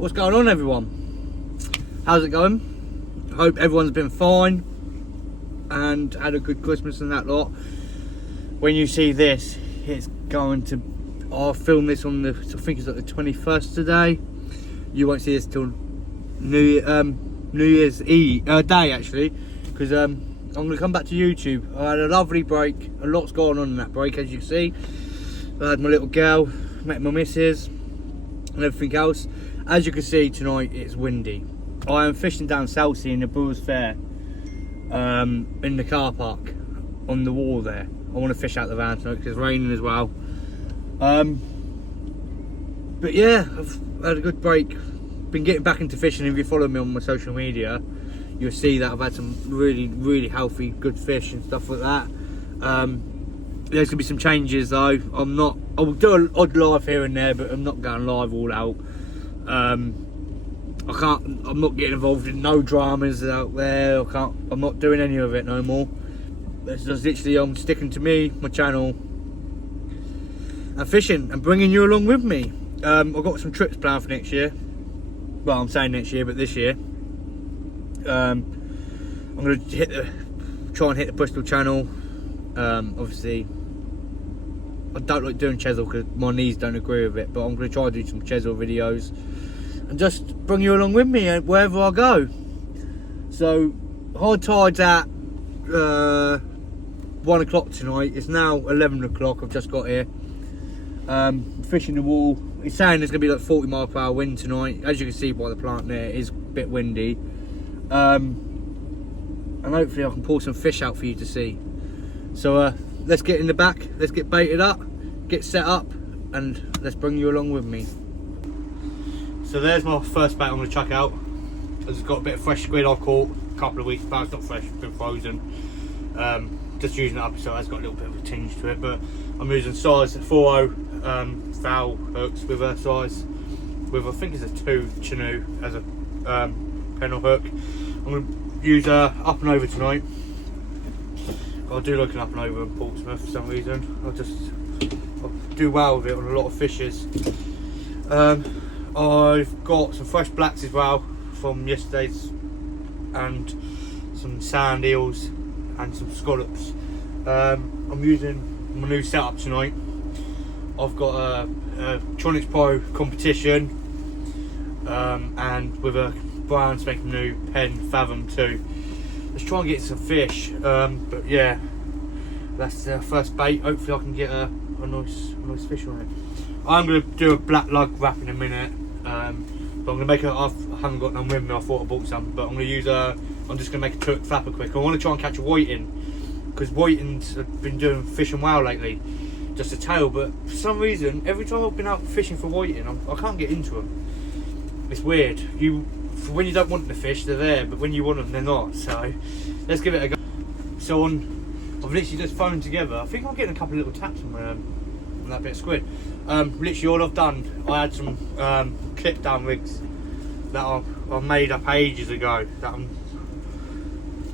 What's going on, everyone? How's it going? Hope everyone's been fine and had a good Christmas and that lot. When you see this, it's going to... I'll film this on the... I think it's like the 21st today. You won't see this till New Year's Eve, day actually, because I'm going to come back to YouTube. I had a lovely break. A lot's going on in that break, as you can see. I had my little girl, met my missus, and everything else. As you can see tonight, it's windy. I am fishing down Southsea in the Brewers Fair, in the car park on the wall there. I want to fish out the van tonight because it's raining as well. But yeah, I've had a good break. Been getting back into fishing. If you follow me on my social media, you'll see that I've had some really healthy, good fish and stuff like that. There's gonna be some changes though. I will do an odd live here and there, but I'm not going live all out. I'm not getting involved in no dramas out there. I'm not doing any of it no more. It's just literally I'm sticking to me, my channel, and fishing and bringing you along with me. I've got some trips planned for next year. Well, I'm saying next year, but this year. I'm going to try and hit the Bristol Channel. Obviously, I don't like doing Chesil because my knees don't agree with it, but I'm going to try to do some Chesil videos and just bring you along with me wherever I go. So, high tide's at 1 o'clock tonight. It's now 11 o'clock. I've just got here. Fishing the wall. It's saying there's going to be like 40 mile per hour wind tonight. As you can see by the plant there, it is a bit windy. And hopefully I can pull some fish out for you to see. So let's get in the back, let's get baited up, get set up, and let's bring you along with me. So there's my first bait I'm going to chuck out. I've just got a bit of fresh squid I caught a couple of weeks back. It's not fresh, it's been frozen. Just using it up so it's got a little bit of a tinge to it, but I'm using size 4.0 foul hooks with a size, with I think it's a 2 Chinook as a pennel hook. I'm going to use up and over tonight. I do like an up and over in Portsmouth for some reason. I'll do well with it on a lot of fishes. I've got some fresh blacks as well from yesterday's, and some sand eels and some scallops. I'm using my new setup tonight. I've got a Tronics Pro competition, and with a brand spanking new Penn Fathom 2. Let's try and get some fish. But yeah, that's the first bait. Hopefully I can get a nice fish on it. I'm going to do a black lug wrap in a minute. But I'm going to make I haven't got none with me. I thought I bought some, but I'm going to use I'm just going to make a Turk flapper quick. I want to try and catch a whiting, because whitings have been doing fishing well lately. Just a tail, but for some reason, every time I've been out fishing for whiting, I can't get into them. It's weird. When you don't want the fish, they're there, but when you want them, they're not. So let's give it a go. So I've literally just thrown together. I think I'm getting a couple of little taps on that bit of squid. Literally all I've done, I had some clip down rigs that I made up ages ago.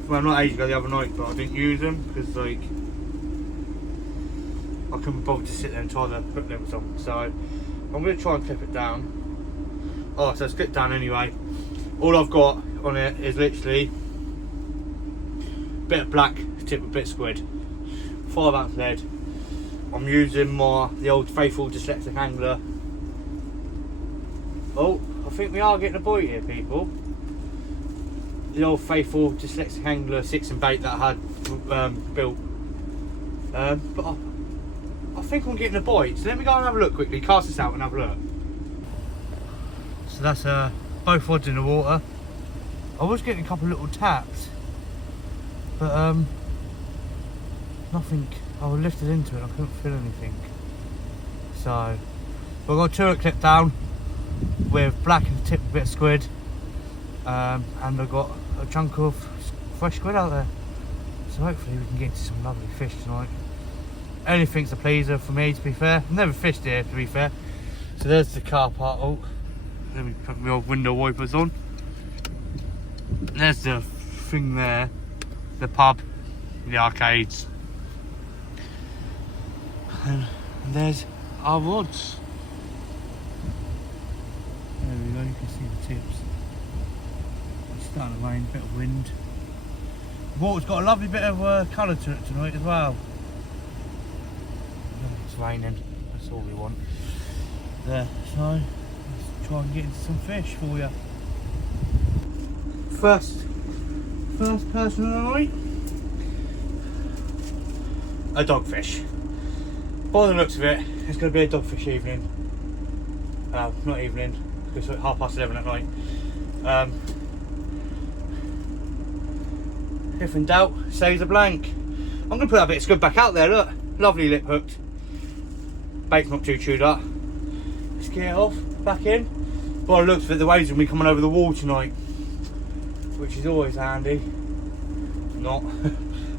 Well, not ages ago, the other night, but I didn't use them because like I couldn't bother to sit there and try to put them on. So I'm going to try and clip it down. Oh, so it's clipped down anyway. All I've got on it is literally a bit of black tip of bit of squid, 5 ounce lead. I'm using the old faithful dyslexic angler. Oh, I think we are getting a bite here, people. The old faithful dyslexic angler 6 and bait that I had built. But I think I'm getting a bite. So let me go and have a look quickly. Cast this out and have a look. So that's both rods in the water. I was getting a couple of little taps, but nothing. I was lifted into it, I couldn't feel anything. So I've got a turret clip down with black and tip a bit of squid, and I've got a chunk of fresh squid out there. So hopefully we can get into some lovely fish tonight. Anything's a pleaser for me, to be fair. I've never fished here, to be fair. So there's the car park. Oh, let me put my old window wipers on. There's the thing there, the pub, the arcades, and there's our rods. There we go, you can see tips. It's starting to rain, a bit of wind. The water's got a lovely bit of colour to it tonight as well. It's raining, that's all we want. There, so let's try and get into some fish for you. First person of the night, a dogfish. By the looks of it, it's going to be a dogfish evening. Not evening, it's like 11:30 at night. If in doubt, saves a blank. I'm going to put that bit of scud back out there, look. Lovely lip hooked. Bait's not too chewed up. Let's get it off, back in. By the looks of it, the waves will be coming over the wall tonight, which is always handy. Not.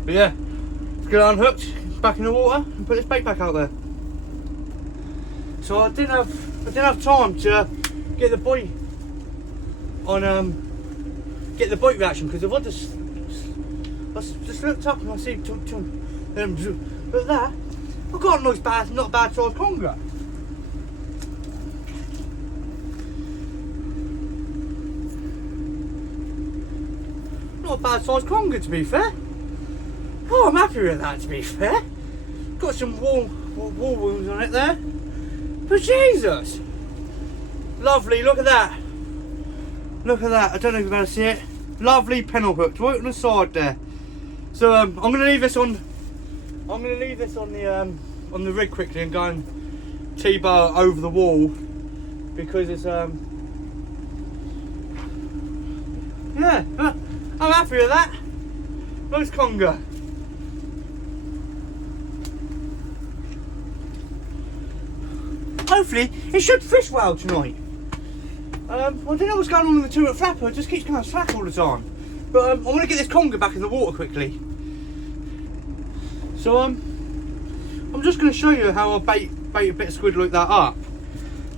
But yeah, let's get it unhooked, back in the water, and put this bait back out there. So I didn't have time to get the bite on get the bite reaction, because if I just looked up and I see look at that, I've got a nice not a bad sized conger. Not a bad sized conger, to be fair. Oh, I'm happy with that, to be fair. Got some wall wounds on it there. But Jesus! Lovely, look at that. Look at that, I don't know if you're going to see it. Lovely pennel hooked right on the side there. So I'm going to leave this on the rig quickly and go and T-bar over the wall, because it's yeah, I'm happy with that. Nice conger. Hopefully it should fish well tonight. I don't know what's going on with the 2-foot flapper, it just keeps coming slack all the time. But I want to get this conger back in the water quickly. So I'm just going to show you how I bait a bit of squid like that up.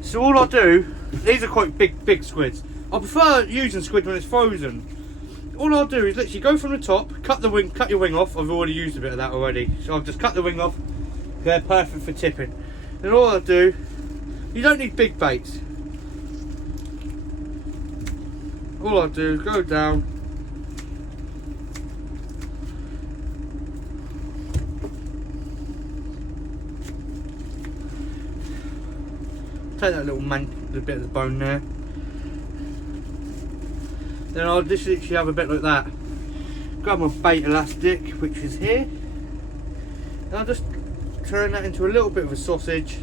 So all I do, these are quite big squids. I prefer using squid when it's frozen. All I'll do is literally go from the top, cut your wing off. I've already used a bit of that already, so I've just cut the wing off. They're perfect for tipping. Then all I do, you don't need big baits. All I do is go down, take that little bit of the bone there. Then I'll just literally have a bit like that. Grab my bait elastic, which is here, and I'll just turn that into a little bit of a sausage.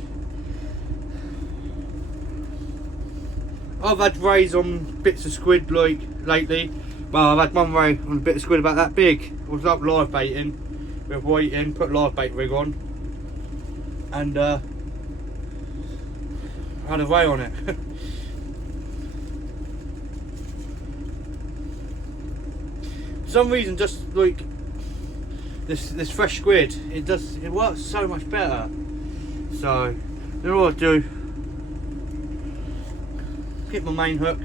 I've had rays on bits of squid like lately. Well, I've had one ray on a bit of squid about that big. I was up live baiting with waiting, put live bait rig on, and had a ray on it. For some reason, just like this fresh squid, it works so much better. So then all I do, get my main hook.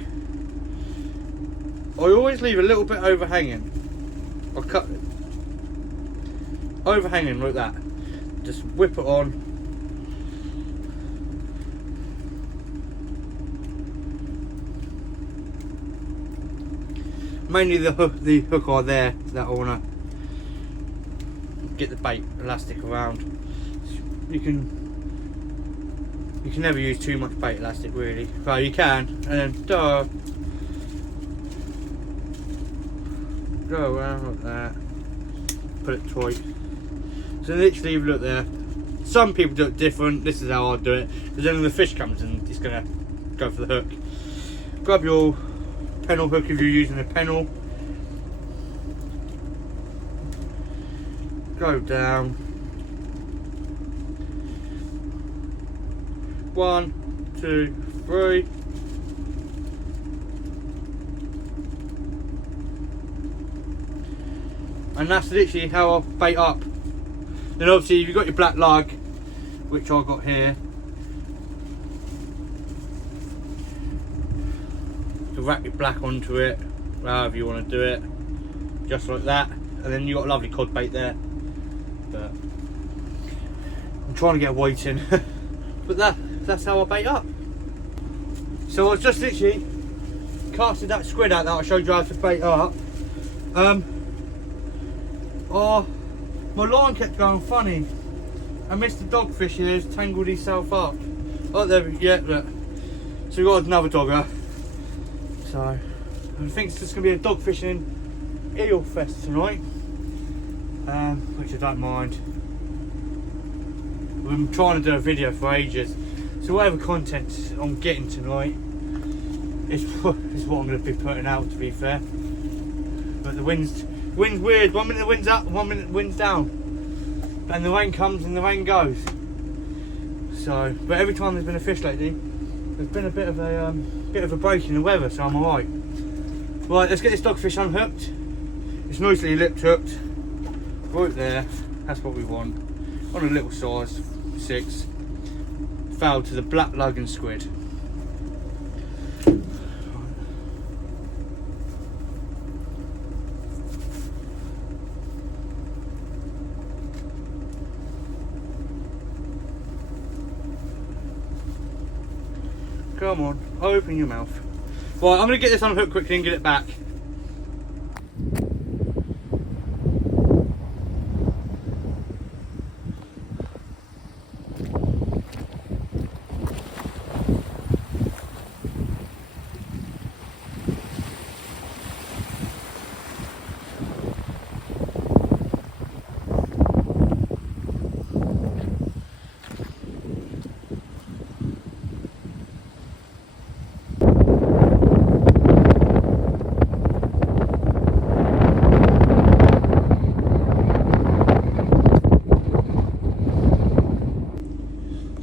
I always leave a little bit overhanging. I'll cut it overhanging like that. Just whip it on. Mainly the hook are there that I want to get the bait elastic around. You can never use too much bait elastic really. Well, you can, and then go around like that. Put it tight. So literally, look there. Some people do it different. This is how I do it. Because then when the fish comes and it's gonna go for the hook. Grab your pennel hook if you're using a pennel. Go down. 1, 2, 3. And that's literally how I bait up. Then obviously if you've got your black lug, which I've got here, to wrap your black onto it, however you want to do it, just like that, and then you've got a lovely cod bait there. But I'm trying to get a weight in. But that's how I bait up. So I was just literally casted that squid out that I showed you how to bait up. Oh, my line kept going funny, and Mr. Dogfish here has tangled himself up. Oh, there we go. Look. So we got another dogger. So I think it's just gonna be a dog fishing eel fest tonight, which I don't mind. We've been trying to do a video for ages, so whatever content I'm getting tonight is what I'm going to be putting out, to be fair. But the wind's weird. 1 minute the wind's up, 1 minute the wind's down, and the rain comes and the rain goes. So, but every time there's been a fish lately, there's been a bit of a break in the weather, so I'm alright. Right, let's get this dogfish unhooked. It's nicely lip hooked. Right there, that's what we want. On a little size, 6. Fouled to the black Logan squid. Come on, open your mouth. Right, I'm going to get this unhooked quickly and get it back.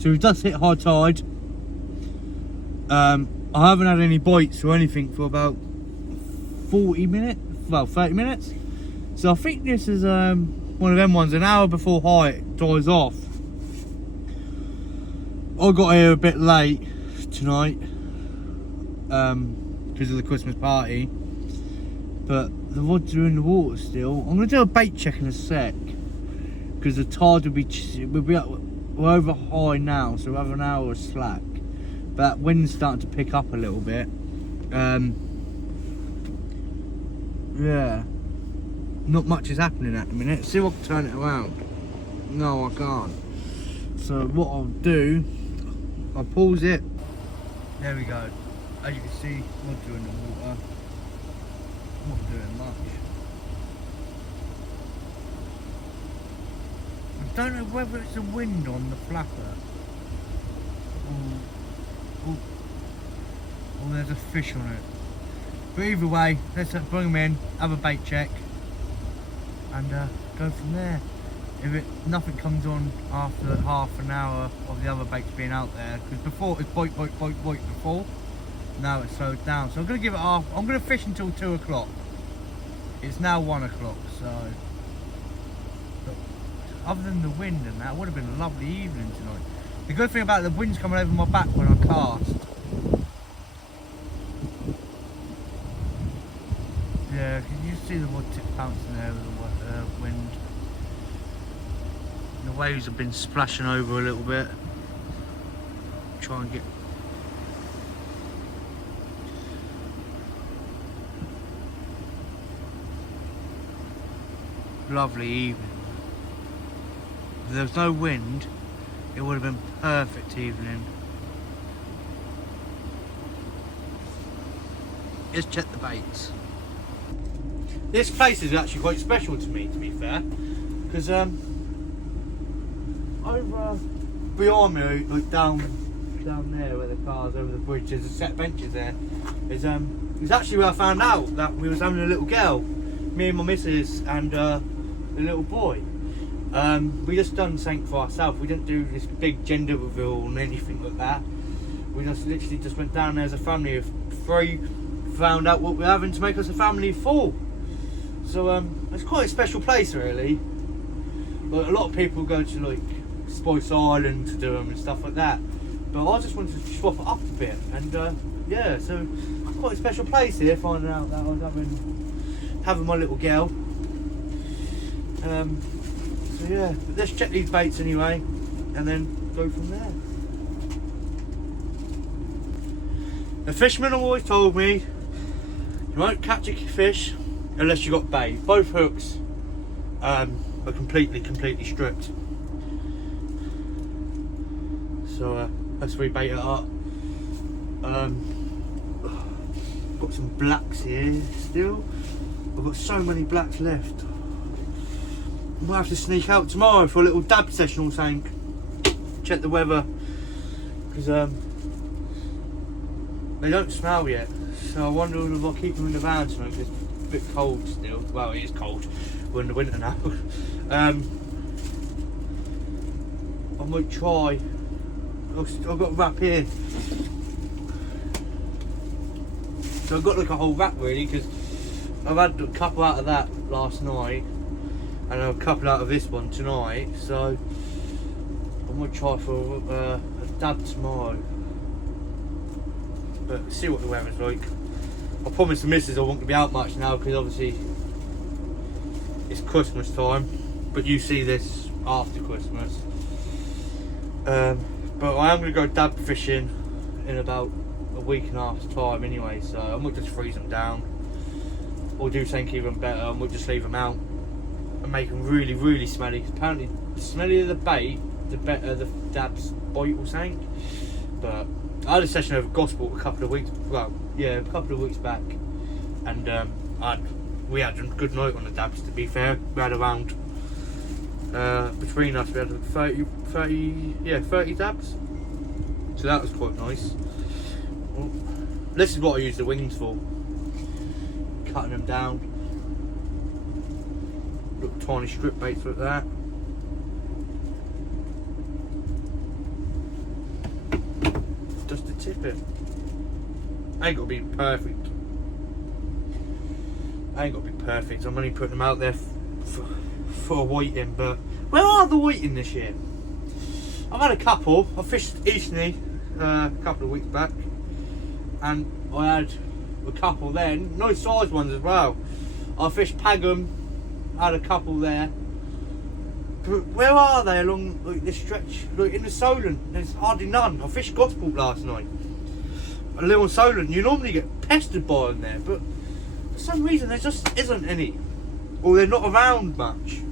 So we've just hit high tide. I haven't had any bites or anything for about 40 minutes, well 30 minutes. So I think this is one of them ones, an hour before high dies off. I got here a bit late tonight because of the Christmas party, but the rods are in the water still. I'm going to do a bait check in a sec, because the tide will be up. We're over high now, so we'll have an hour of slack. But that wind's starting to pick up a little bit. Yeah. Not much is happening at the minute. See if I can turn it around. No, I can't. So what I'll do, I'll pause it. There we go. As you can see, rods are in the water. Not doing much. I don't know whether it's the wind on the flapper or there's a fish on it. But either way, let's bring them in, have a bait check, and go from there. If nothing comes on after half an hour of the other baits being out there, because before it was bite before, now it's slowed down. So I'm going to give it half. I'm going to fish until 2 o'clock. It's now 1 o'clock, so. Other than the wind and that, it would have been a lovely evening tonight. The good thing about the wind's coming over my back when I cast. Yeah, can you see the rod tip bouncing there with the wind? The waves have been splashing over a little bit. Try and get... Lovely evening. If there was no wind, it would have been perfect evening. Let's check the baits. This place is actually quite special to me, to be fair, because over behind me, like down there where the car's over the bridge, there's a set of benches there. It's actually where I found out that we was having a little girl, me and my missus and a little boy. We just done something for ourselves. We didn't do this big gender reveal and anything like that. We just literally just went down there as a family of 3, found out what we're having to make us a family of 4. So it's quite a special place, really. Like, a lot of people go to like Spice Island to do them and stuff like that, but I just wanted to swap it up a bit, and yeah, so quite a special place here. Finding out that I was having my little girl. So yeah, but let's check these baits anyway, and then go from there. The fishermen have always told me You won't catch a fish unless you got bait. Both hooks are completely stripped. So let's rebait it up. Got some blacks here still. I've got so many blacks left. I might have to sneak out tomorrow for a little dab session or something. Check the weather, because they don't smell yet. So I wonder if I'll keep them in the van tonight, because it's a bit cold still. Well, it is cold. We're in the winter now. I might try. I've got a wrap here. So I've got like a whole wrap really, because I've had a couple out of that last night and a couple out of this one tonight. So I might try for a dab tomorrow. But see what the weather's like. I promised the missus I won't be out much now, because obviously it's Christmas time, but you see this after Christmas. But I am going to go dab fishing in about a week and a half's time anyway, so I might just freeze them down or do something even better. I might just leave them out and make them really smelly, because apparently the smellier the bait, the better the dabs bite or something. But I had a session over Gosport a couple of weeks back, and we had a good night on the dabs, to be fair. We had around between us we had 30 dabs, so that was quite nice. Well, this is what I use the wings for, cutting them down, little tiny strip baits like that. Just to tip it. Ain't got to be perfect. I'm only putting them out there for a whiting, but where are the whiting this year? I've had a couple. I fished Eastney a couple of weeks back, and I had a couple there, nice size ones as well. I fished Pagham, had a couple there. But where are they along like this stretch? Like in the Solent, there's hardly none. I fished Gosport last night. A little Solent, you normally get pestered by them there, but for some reason there just isn't any, or they're not around much.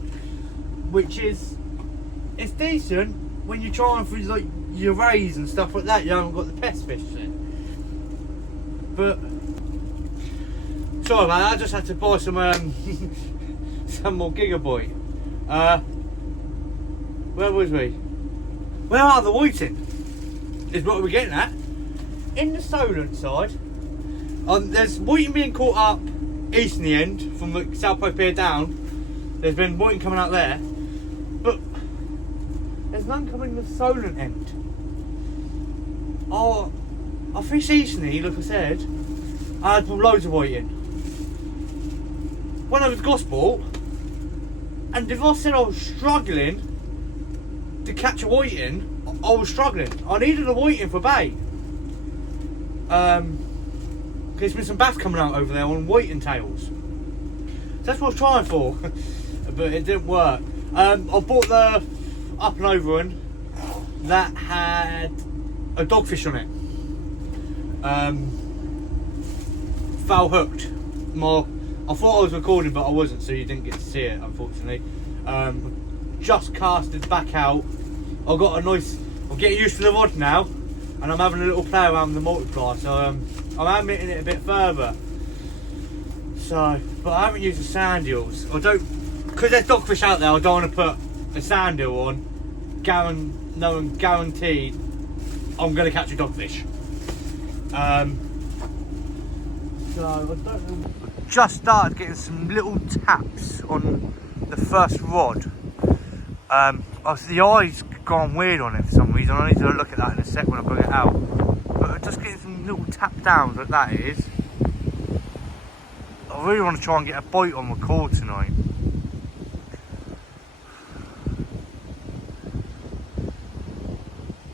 Which is, it's decent when you're trying for like your rays and stuff like that. You haven't got the pest fish in. But sorry about that, I just had to buy some some more Gigabyte. Where was we? Where are the whiting? Is what we're getting at. In the Solent side, there's whiting being caught up east in the end from the South Pope Pier down. There's been whiting coming out there, but there's none coming the Solent end. Oh, I fished Eastney, like I said. I had loads of whiting. Went over to Gosport, and if I said I was struggling to catch a whiting, I was struggling. I needed a whiting for bait. There's been some bass coming out over there on whiting tails. So that's what I was trying for, but it didn't work. I bought the Up and Over one that had a dogfish on it. Foul hooked. I thought I was recording, but I wasn't, so you didn't get to see it, unfortunately. Just casted back out. I'm getting used to the rod now, and I'm having a little play around with the multiplier, so I'm hitting it a bit further. So, but I haven't used the sand eels. Because there's dogfish out there, I don't want to put a sand eel on, knowing guaranteed I'm going to catch a dogfish. So, I don't know. Just started getting some little taps on the first rod. The eye's gone weird on it for some reason. I need to look at that in a sec when I bring it out. But just getting some little tap downs like that it is. I really want to try and get a bite on the cord tonight.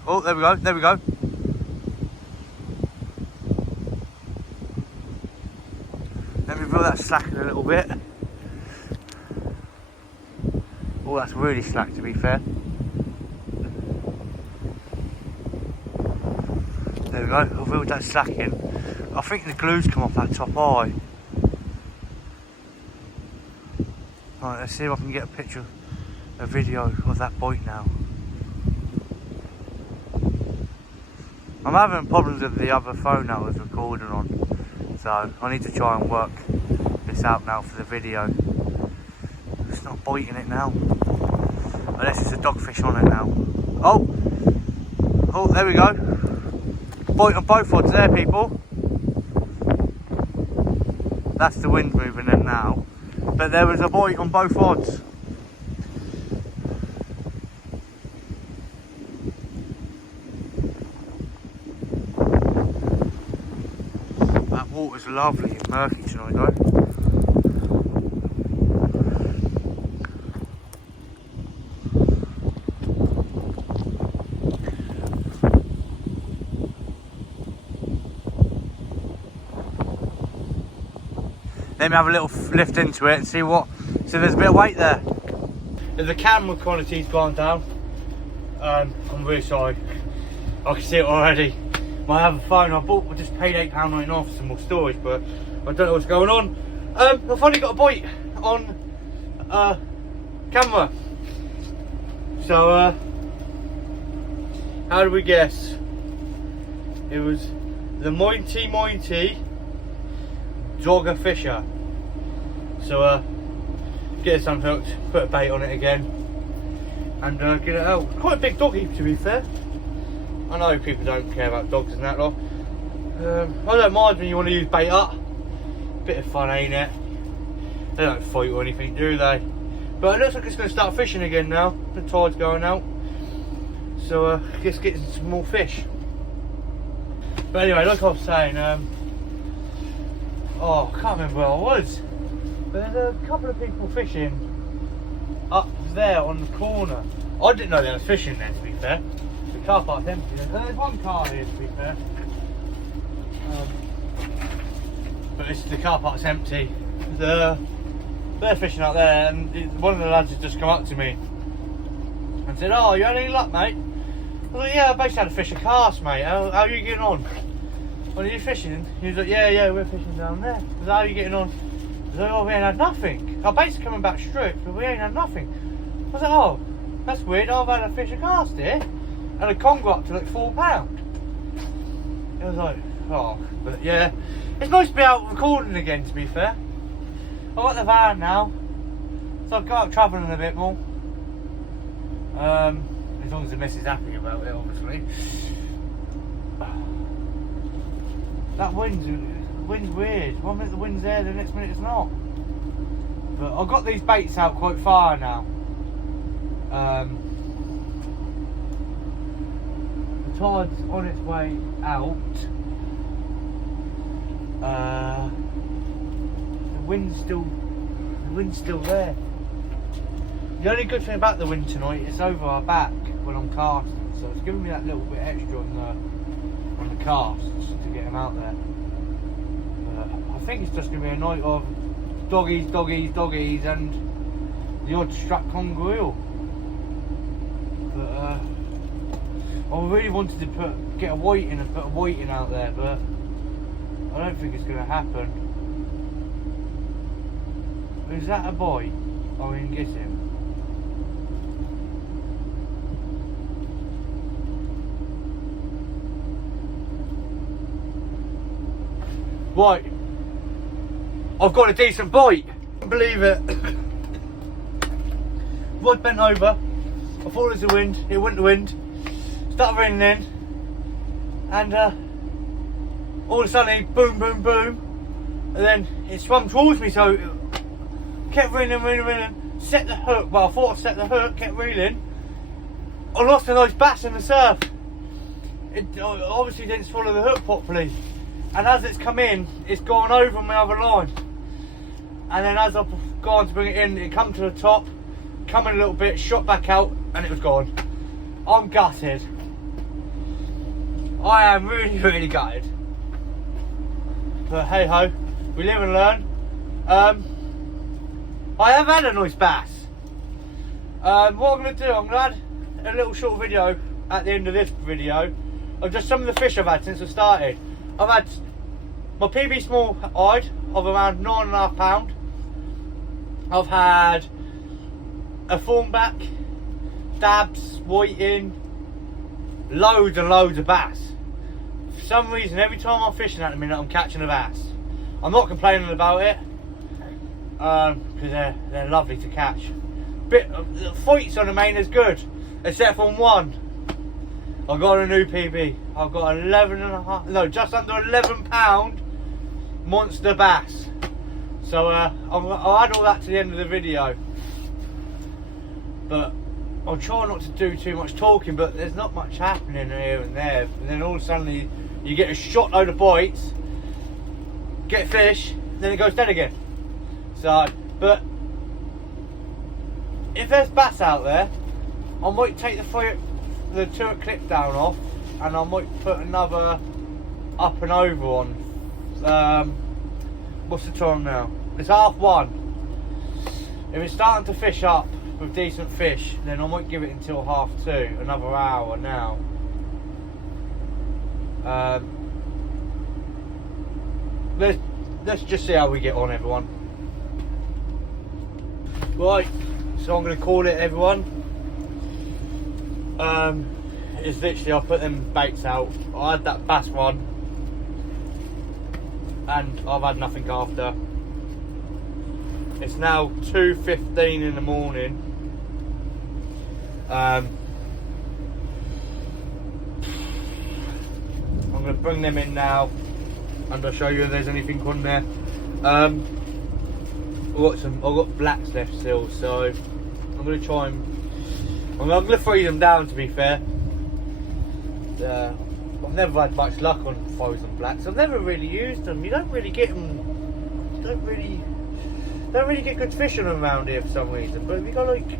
Oh, there we go. Let me feel that slacking a little bit. Oh, that's really slack, to be fair. There we go, I've feel that slacking. I think the glue's come off that top eye. Right, let's see if I can get a video of that bite now. I'm having problems with the other phone I was recording on, so I need to try and work this out now for the video. It's not biting it now, unless it's a dogfish on it now. Oh, there we go. Bite on both rods there, people. That's the wind moving in now, but there was a bite on both rods. That water's lovely and murky tonight though. Let me have a little lift into it and see there's a bit of weight there. The camera quality's gone down. I'm really sorry. I can see it already. My other phone I just paid £8.99 for some more storage, but I don't know what's going on. I've finally got a bite on camera. So how do we guess? It was the Mighty Dogger Fisher. So get this unhooked, put a bait on it again, and get it out. Quite a big doggy, to be fair. I know people don't care about dogs and that lot. I don't mind when you want to use bait up. Bit of fun, ain't it? They don't fight or anything, do they? But it looks like it's going to start fishing again now. The tide's going out, so just getting some more fish. But anyway, like I was saying, I can't remember where I was, but there's a couple of people fishing up there on the corner. I didn't know there was fishing there, to be fair. The car park's empty. There's one car here, to be fair, but the car park's empty. They're fishing out there, and one of the lads has just come up to me and said, "Oh, you had any luck, mate?" I was like, "Yeah, I basically had to fish a cast, mate. How are you getting on?" "Well, are you fishing?" He was like, yeah, we're fishing down there. I was like, "How are you getting on?" I was like, "Oh, we ain't had nothing. Our bait's coming back stripped, but we ain't had nothing." I was like, "Oh, that's weird. I've had a fish a cast here, and a con got up to like £4. I was like, oh, but yeah, it's nice to be out recording again, to be fair. I've got the van now, so I've got out travelling a bit more. As long as the missus is happy about it, obviously. That wind's weird. 1 minute the wind's there, the next minute it's not. But I've got these baits out quite far now. The tide's on its way out. The wind's still there. The only good thing about the wind tonight is over our back when I'm casting, so it's giving me that little bit extra on the casts to get them out there. I think it's just going to be a night of doggies, and the odd strap conger eel. But I really wanted to get a white in and put a white in out there, but I don't think it's going to happen. Is that a bite? I mean, get him. Right, I've got a decent bite. Can't believe it. Rod bent over. I thought it was the wind. It wasn't the wind. Started raining in, and all of a sudden, boom, boom, boom, and then it swam towards me. So it kept reeling. Set the hook. Well, I thought I set the hook. Kept reeling. I lost a nice bass in the surf. It obviously didn't swallow the hook properly. And as it's come in, it's gone over my other line. And then as I've gone to bring it in, it come to the top, come in a little bit, shot back out, and it was gone. I'm gutted. I am really, really gutted. But hey ho, we live and learn. I have had a nice bass. What I'm going to do, I'm going to add a little short video at the end of this video of just some of the fish I've had since I started. I've had my PB small hide of around £9.5. I've had a thornback, dabs, whiting, loads and loads of bass. For some reason, every time I'm fishing at the minute, I'm catching a bass. I'm not complaining about it, because they're lovely to catch. The fights on the main is good, except for one. I got a new PB. I've got 11.5, no, just under 11 pound monster bass. So I'll add all that to the end of the video. But I'll try not to do too much talking, but there's not much happening here and there. And then all of a sudden you get a shot load of bites, get fish, then it goes dead again. So, but if there's bass out there, I might take the turret clip down off, and I might put another up and over on. What's the time now? It's 1:30. If it's starting to fish up with decent fish, then I might give it until 2:30, another hour now. Let's just see how we get on, everyone. Right, so I'm going to call it, everyone. It's literally, I put them baits out. I had that bass one, and I've had nothing after. It's now 2:15 in the morning. I'm going to bring them in now, and I'll show you if there's anything on there. I've got blacks left still, so I'm going to try and I'm going to freeze them down, to be fair. I've never had much luck on frozen blacks. I've never really used them. You don't really get them. You don't really get good fish on them around here for some reason. But we got like,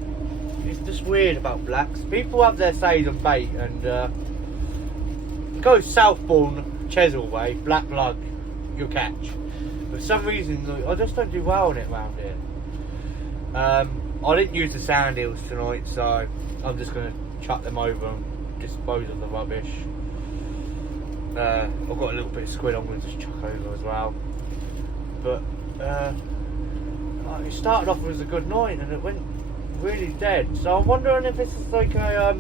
it's just weird about blacks. People have their says on bait, and go Southbourne, Chesil way, black lug, you'll catch. For some reason, I just don't do well on it around here. I didn't use the sand eels tonight, so I'm just going to chuck them over and dispose of the rubbish. I've got a little bit of squid I'm going to just chuck over as well. But it started off as a good night and it went really dead. So I'm wondering if this is like a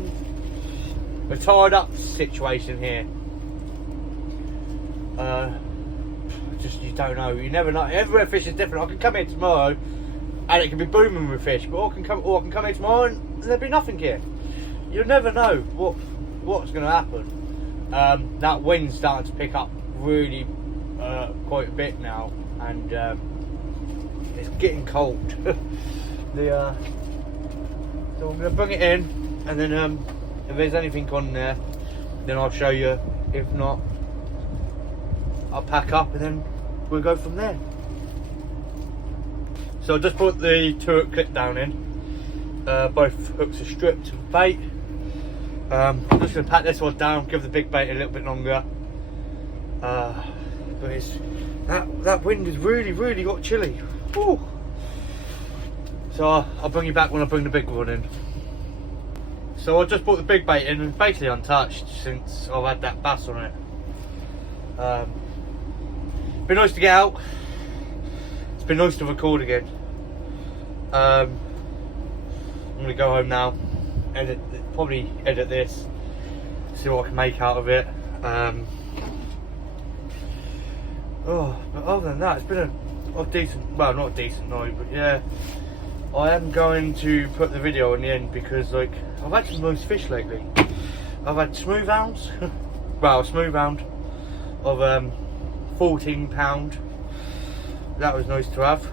tied up situation here. Just, you don't know, you never know. Everywhere fish is different. I can come here tomorrow and it can be booming with fish, but I can come here tomorrow and there'll be nothing here. You'll never know what's going to happen. That wind's starting to pick up really quite a bit now, and it's getting cold. So I'm going to bring it in, and then if there's anything on there, then I'll show you. If not, I'll pack up and then we'll go from there. So I just put the turret clip down in. Both hooks are stripped of bait. I'm just going to pack this one down, give the big bait a little bit longer. But it's that wind has really got chilly. Woo. So I'll bring you back when I bring the big one in. So I just put the big bait in and it's basically untouched since I've had that bass on it. Been nice to get out. It's been nice to record again. I'm gonna go home now, probably edit this, see what I can make out of it. But other than that, it's been a decent, well, not a decent night, but yeah. I am going to put the video in the end because, like, I've had some nice fish lately. I've had smooth hounds, well, a smooth hound of 14 pound. That was nice to have.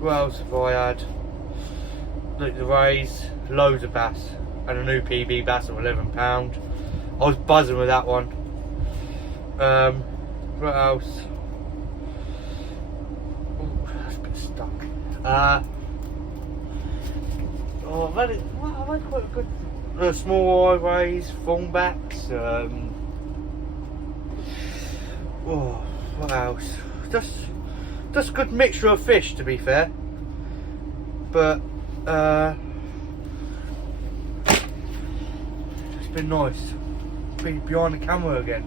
What else have I had? Like the rays, loads of bass, and a new PB bass of 11 pound. I was buzzing with that one. What else? Ooh, that's a bit stuck. I've had quite a good small eye rays, thornbacks. What else? Just a good mixture of fish, to be fair. But it's been nice to be behind the camera again.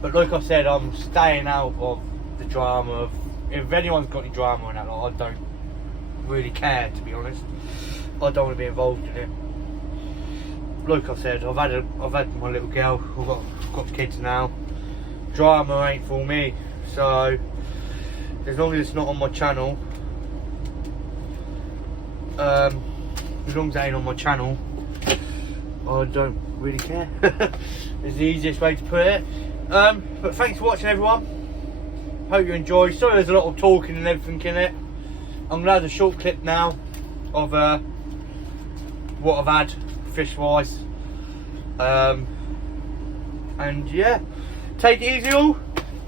But like I said, I'm staying out of the drama of if anyone's got any drama on that, like, I don't really care, to be honest. I don't want to be involved in it. Like I said, I've had my little girl. I've got kids now. Drama ain't for me. So as long as it's not on my channel, as long as it ain't on my channel, I don't really care. It's the easiest way to put it. But thanks for watching, everyone. Hope you enjoy. Sorry there's a lot of talking and everything in it. I'm gonna have a short clip now of what I've had fish wise. And yeah, take it easy all.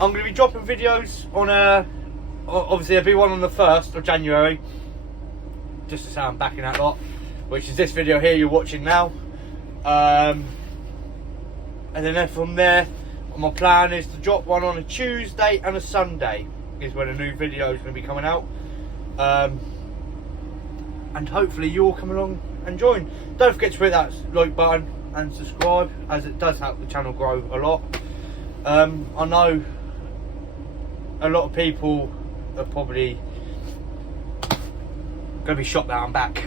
I'm gonna be dropping videos on obviously there'll be one on the 1st of January, just to say I'm back in that lot, which is this video here you're watching now. And then from there, my plan is to drop one on a Tuesday and a Sunday is when a new video is going to be coming out. And hopefully you all come along and join. Don't forget to hit that like button and subscribe, as it does help the channel grow a lot. I know a lot of people are probably going to be shocked that I'm back.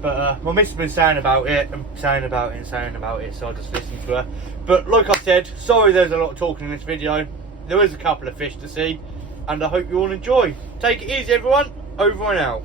But my missus has been saying about it and saying about it and saying about it, so I just listened to her. But like I said, sorry there's a lot of talking in this video. There is a couple of fish to see, and I hope you all enjoy. Take it easy, everyone. Over and out.